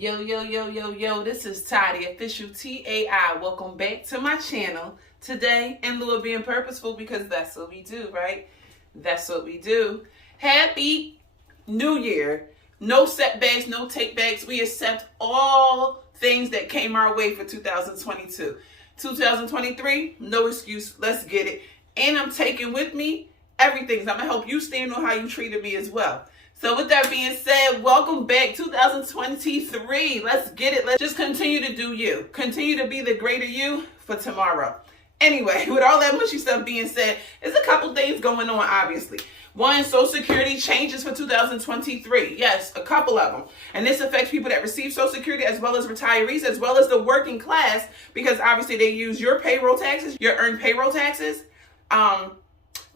Yo, yo, yo, yo, yo, this is Ty, the official TAI. Welcome back to my channel. Today, in lieu of being purposeful, because that's what we do, right? That's what we do. Happy New Year. No setbacks, no takebacks. We accept all things that came our way for 2022. 2023, no excuse. Let's get it. And I'm taking with me everything. So I'm going to help you stand on how you treated me as well. So with that being said, welcome back 2023. Let's get it. Let's just continue to do you. Continue to be the greater you for tomorrow. Anyway, with all that mushy stuff being said, there's a couple things going on, obviously. One, Social Security changes for 2023. Yes, a couple of them. And this affects people that receive Social Security as well as retirees, as well as the working class, because obviously they use your payroll taxes, your earned payroll taxes,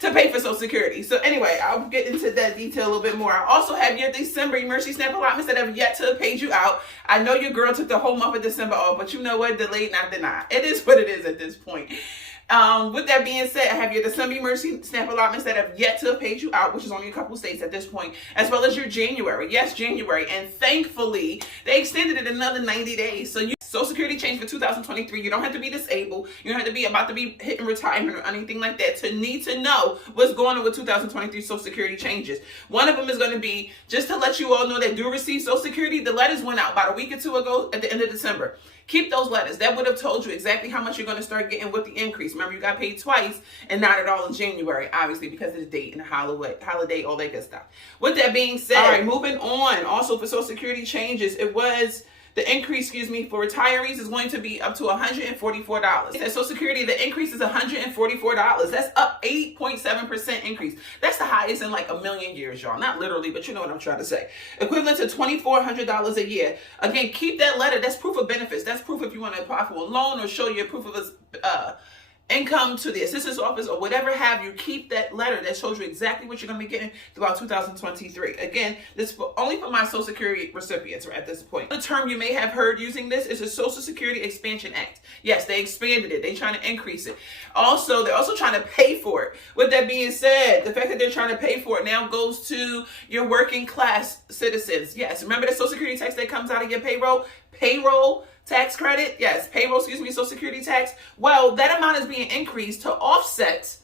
to pay for Social Security. So anyway, I'll get into that detail a little bit more. I also have your December emergency SNAP allotments that have yet to have paid you out. I know your girl took the whole month of December off, but you know what? Delayed, not denied. It is what it is at this point. With that being said, I have your December emergency SNAP allotments that have yet to have paid you out, which is only a couple states at this point, as well as your January. Yes, January. And thankfully, they extended it another 90 days. So Social Security changed for 2023. You don't have to be disabled. You don't have to be about to be hitting retirement or anything like that to need to know what's going on with 2023 Social Security changes. One of them is going to be, just to let you all know that do receive Social Security, the letters went out about a week or two ago at the end of December. Keep those letters. That would have told you exactly how much you're going to start getting with the increase. Remember, you got paid twice and not at all in January, obviously, because of the date and the holiday, all that good stuff. With that being said, all right, moving on. Also, for Social Security changes, the increase, for retirees is going to be up to $144. At Social Security, the increase is $144. That's up 8.7% increase. That's the highest in like a million years, y'all. Not literally, but you know what I'm trying to say. Equivalent to $2,400 a year. Again, keep that letter. That's proof of benefits. That's proof if you want to apply for a loan or show your proof of income to the assistance office or whatever have you. Keep that letter that shows you exactly what you're going to be getting throughout 2023. Again, this is only for my Social Security recipients at this point. The term you may have heard using this is the Social Security Expansion Act. Yes, they expanded it. They're trying to increase it. Also, they're also trying to pay for it. With that being said, the fact that they're trying to pay for it now goes to your working class citizens. Yes, remember the Social Security tax that comes out of your payroll tax credit? Yes, Social Security tax. Well, that amount is being increased to offset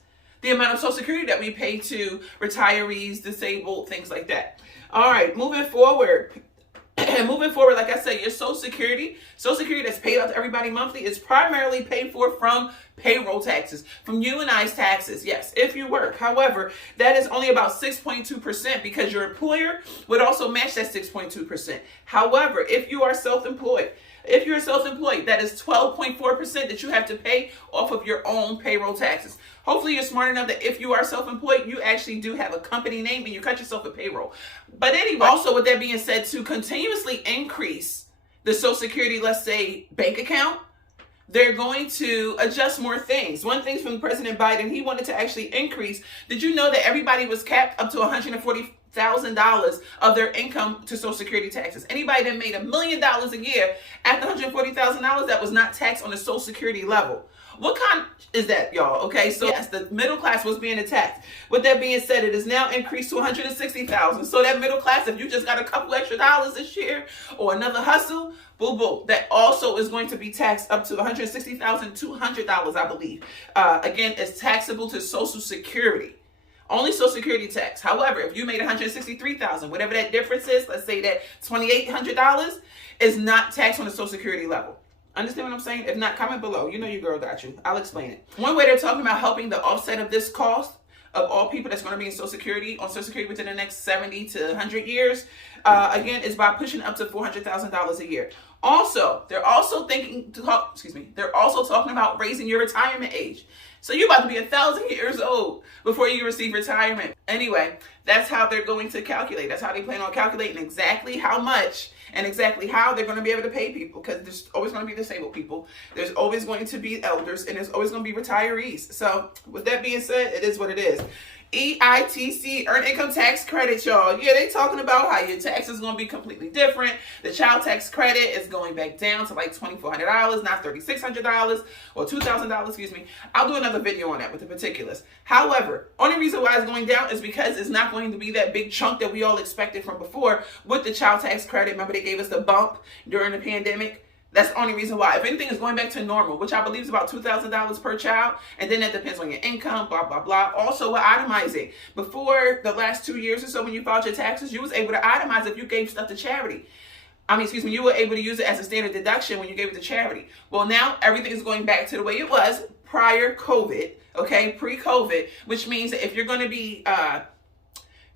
the amount of Social Security that we pay to retirees, disabled, things like that. All right, moving forward, like I said, your Social Security that's paid out to everybody monthly is primarily paid for from payroll taxes, from you and I's taxes. Yes, if you work. However, that is only about 6.2% because your employer would also match that 6.2%. However, if you are self-employed, that is 12.4% that you have to pay off of your own payroll taxes. Hopefully you're smart enough that if you are self-employed, you actually do have a company name and you cut yourself a payroll. But anyway, also with that being said, to continuously increase the Social Security, let's say, bank account, they're going to adjust more things. One thing from President Biden, he wanted to actually increase. Did you know that everybody was capped up to $140,000 of their income to Social Security taxes? Anybody that made $1 million a year after $140,000, that was not taxed on the Social Security level. What kind is that, y'all? Okay, so yes, the middle class was being attacked. With that being said, it is now increased to $160,000. So that middle class, if you just got a couple extra dollars this year or another hustle, boo-boo, that also is going to be taxed up to $160,200, I believe. Again, it's taxable to Social Security. Only Social Security tax. However, if you made $163,000, whatever that difference is, let's say that $2,800 is not taxed on the Social Security level. Understand what I'm saying? If not, comment below. You know your girl got you. I'll explain it. One way they're talking about helping the offset of this cost of all people that's going to be in Social Security within the next 70 to 100 years, again, is by pushing up to $400,000 a year. Also, they're also talking about raising your retirement age. So you're about to be 1,000 years old before you receive retirement. Anyway, that's how they're going to calculate. That's how they plan on calculating exactly how much and exactly how they're going to be able to pay people, because there's always going to be disabled people. There's always going to be elders, and there's always going to be retirees. So with that being said, it is what it is. EITC, Earned Income Tax Credit, y'all. Yeah, they talking about how your tax is going to be completely different. The child tax credit is going back down to like $2,400, not $3,600 or $2,000, excuse me. I'll do another video on that with the particulars. However, only reason why it's going down is because it's not going to be that big chunk that we all expected from before with the child tax credit. Remember, they gave us the bump during the pandemic. That's the only reason why. If anything is going back to normal, which I believe is about $2,000 per child, and then that depends on your income, blah, blah, blah. Also, with itemizing. Before the last 2 years or so, when you filed your taxes, you was able to itemize if you gave stuff to charity. You were able to use it as a standard deduction when you gave it to charity. Well, now everything is going back to the way it was prior COVID, okay, pre-COVID, which means that if you're going to be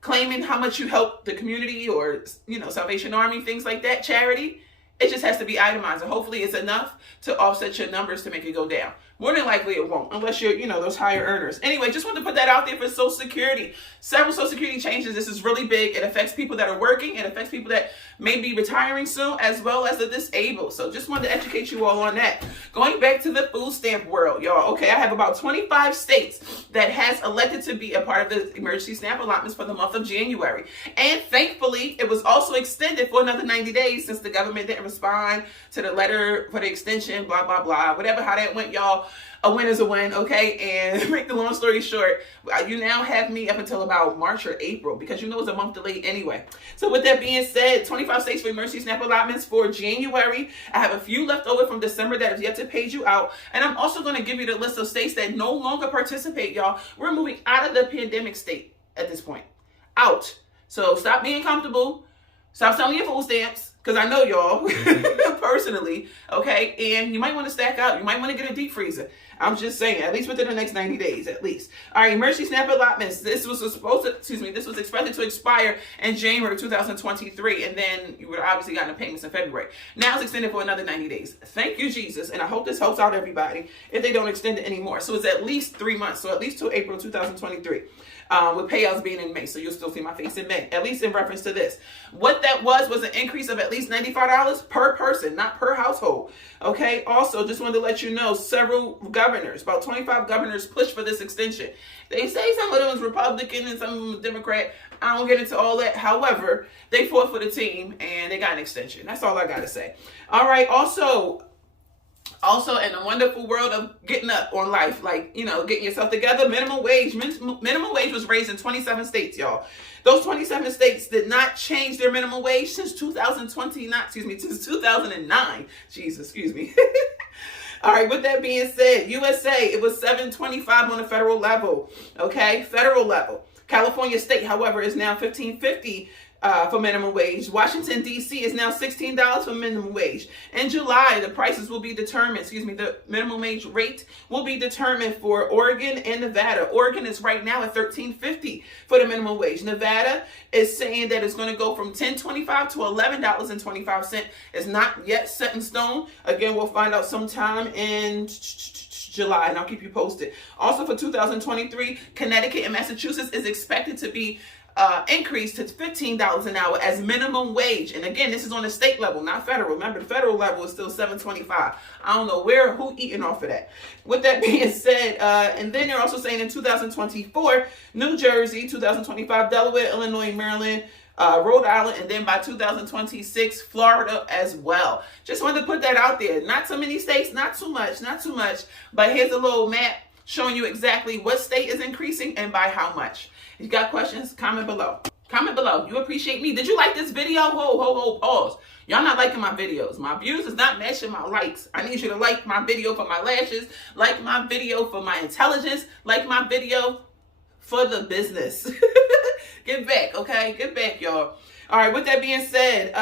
claiming how much you help the community or, Salvation Army, things like that, charity, it just has to be itemized, and hopefully it's enough to offset your numbers to make it go down. More than likely it won't, unless you're, those higher earners. Anyway, just wanted to put that out there for Social Security. Several Social Security changes. This is really big. It affects people that are working. It affects people that may be retiring soon, as well as the disabled. So just wanted to educate you all on that. Going back to the food stamp world, y'all. Okay, I have about 25 states that has elected to be a part of the emergency SNAP allotments for the month of January. And thankfully, it was also extended for another 90 days since the government didn't respond to the letter for the extension, blah, blah, blah. Whatever, how that went, y'all. A win is a win, okay? And make the long story short, you now have me up until about March or April, because it's a month delayed anyway. So with that being said, 25 states for emergency SNAP allotments for January. I have a few left over from December that have yet to pay you out. And I'm also going to give you the list of states that no longer participate, y'all. We're moving out of the pandemic state at this point. Out. So stop being comfortable. Stop selling your food stamps. Because I know y'all personally, okay? And you might want to stack up. You might want to get a deep freezer. I'm just saying, at least within the next 90 days, at least. All right, emergency SNAP allotments. This was expected to expire in January 2023, and then you would have obviously gotten the payments in February. Now it's extended for another 90 days. Thank you, Jesus, and I hope this helps out everybody if they don't extend it anymore. So it's at least 3 months, so at least till April 2023. With payouts being in May, so you'll still see my face in May, at least in reference to this. What that was an increase of at least $95 per person, not per household. Okay, also just wanted to let you know, several governors, about 25 governors, pushed for this extension. They say some of them was Republican and some of them was Democrat. I don't get into all that. However, they fought for the team and they got an extension. That's all I got to say. All right, also in the wonderful world of getting up on life, getting yourself together, minimum wage was raised in 27 states, y'all. Those 27 states did not change their minimum wage since 2009. Jesus, excuse me. All right, with that being said, USA, it was $7.25 on the federal level, okay? Federal level. California state, however, is now $15.50 for minimum wage. Washington, D.C. is now $16 for minimum wage. In July, the prices will be determined, the minimum wage rate will be determined for Oregon and Nevada. Oregon is right now at $13.50 for the minimum wage. Nevada is saying that it's going to go from $10.25 to $11.25. It's not yet set in stone. Again, we'll find out sometime in July, and I'll keep you posted. Also for 2023, Connecticut and Massachusetts is expected to be increased to $15 an hour as minimum wage. And again, this is on the state level, not federal. Remember, the federal level is still $7.25. I don't know who eating off of that. With that being said, and then they're also saying in 2024, New Jersey, 2025, Delaware, Illinois, Maryland, Rhode Island, and then by 2026, Florida as well. Just wanted to put that out there. Not so many states, not too much, but here's a little map showing you exactly what state is increasing and by how much. If you got questions, comment below. Comment below. You appreciate me. Did you like this video? Pause. Y'all not liking my videos. My views is not matching my likes. I need you to like my video for my lashes, like my video for my intelligence, like my video for the business. Get back, okay? Get back, y'all. All right, with that being said,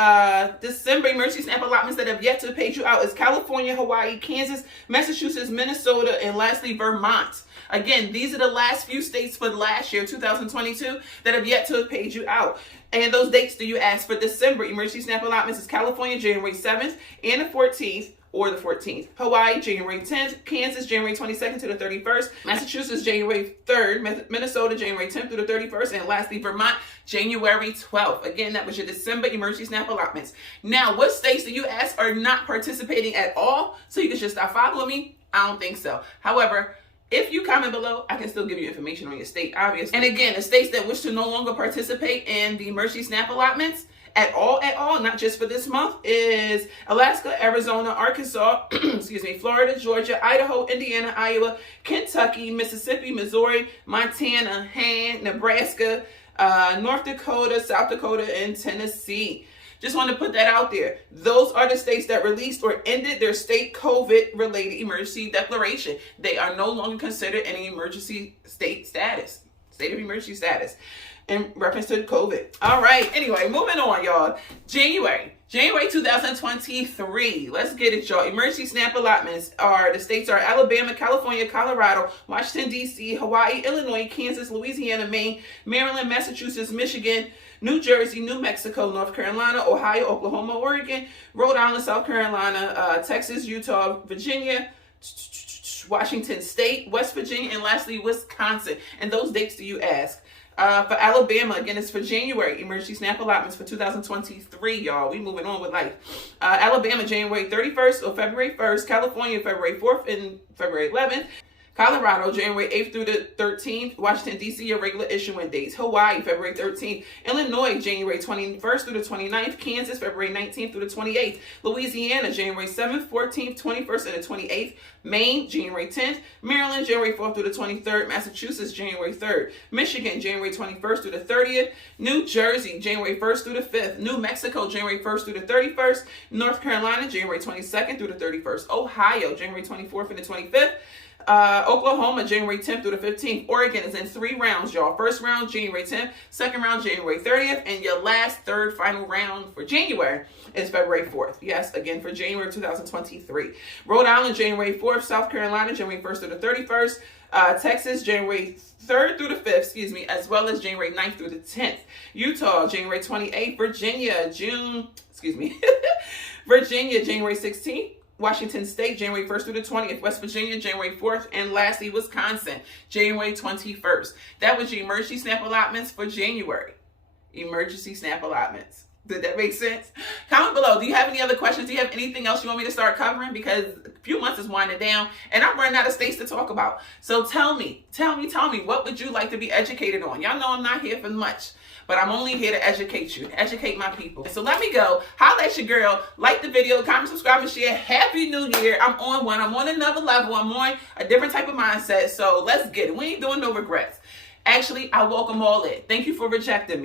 December emergency SNAP allotments that have yet to pay you out is California, Hawaii, Kansas, Massachusetts, Minnesota, and lastly, Vermont. Again, these are the last few states for last year, 2022, that have yet to have paid you out. And those dates do you ask for December emergency SNAP allotments is California, January 7th and the 14th. Or the 14th. Hawaii, January 10th. Kansas, January 22nd to the 31st. Massachusetts, January 3rd. Minnesota, January 10th through the 31st. And lastly, Vermont, January 12th. Again, that was your December emergency SNAP allotments. Now, what states do you ask are not participating at all? So you can just stop following me? I don't think so. However, If you comment below, I can still give you information on your state, obviously. And again, the states that wish to no longer participate in the emergency SNAP allotments at all, not just for this month, is Alaska, Arizona, Arkansas, excuse me, Florida, Georgia, Idaho, Indiana, Iowa, Kentucky, Mississippi, Missouri, Montana, Nebraska, North Dakota, South Dakota, and Tennessee. Just want to put that out there. Those are the states that released or ended their state COVID-related emergency declaration. They are no longer considered any emergency state of emergency status in reference to COVID. All right. Anyway, moving on, y'all. January 2023. Let's get it, y'all. Emergency SNAP allotments the states are Alabama, California, Colorado, Washington, D.C., Hawaii, Illinois, Kansas, Louisiana, Maine, Maryland, Massachusetts, Michigan, New Jersey, New Mexico, North Carolina, Ohio, Oklahoma, Oregon, Rhode Island, South Carolina, Texas, Utah, Virginia, Washington State, West Virginia, and lastly, Wisconsin. And those dates do you ask? For Alabama, again, it's for January, emergency SNAP allotments for 2023, y'all. We moving on with life. Alabama, January 31st or February 1st. California, February 4th and February 11th. Colorado, January 8th through the 13th. Washington, D.C., your regular issuing dates. Hawaii, February 13th. Illinois, January 21st through the 29th. Kansas, February 19th through the 28th. Louisiana, January 7th, 14th, 21st, and the 28th. Maine, January 10th. Maryland, January 4th through the 23rd. Massachusetts, January 3rd. Michigan, January 21st through the 30th. New Jersey, January 1st through the 5th. New Mexico, January 1st through the 31st. North Carolina, January 22nd through the 31st. Ohio, January 24th and the 25th. Oklahoma, January 10th through the 15th. Oregon is in 3 rounds, y'all. First round, January 10th. Second round, January 30th. And your last, final round for January is February 4th. Yes, again, for January 2023. Rhode Island, January 4th. South Carolina, January 1st through the 31st. Texas, January 3rd through the 5th, as well as January 9th through the 10th. Utah, January 28th. Virginia, Virginia, January 16th. Washington State, January 1st through the 20th. West Virginia, January 4th. And lastly, Wisconsin, January 21st. That was your emergency SNAP allotments for January. Emergency SNAP allotments. Did that make sense? Comment below. Do you have any other questions? Do you have anything else you want me to start covering? Because a few months is winding down and I'm running out of states to talk about. So tell me, what would you like to be educated on? Y'all know I'm not here for much, but I'm only here to educate you, educate my people. So let me go. Holla at your girl. Like the video, comment, subscribe, and share. Happy New Year. I'm on another level. I'm on a different type of mindset. So let's get it. We ain't doing no regrets. Actually, I welcome all in. Thank you for rejecting me.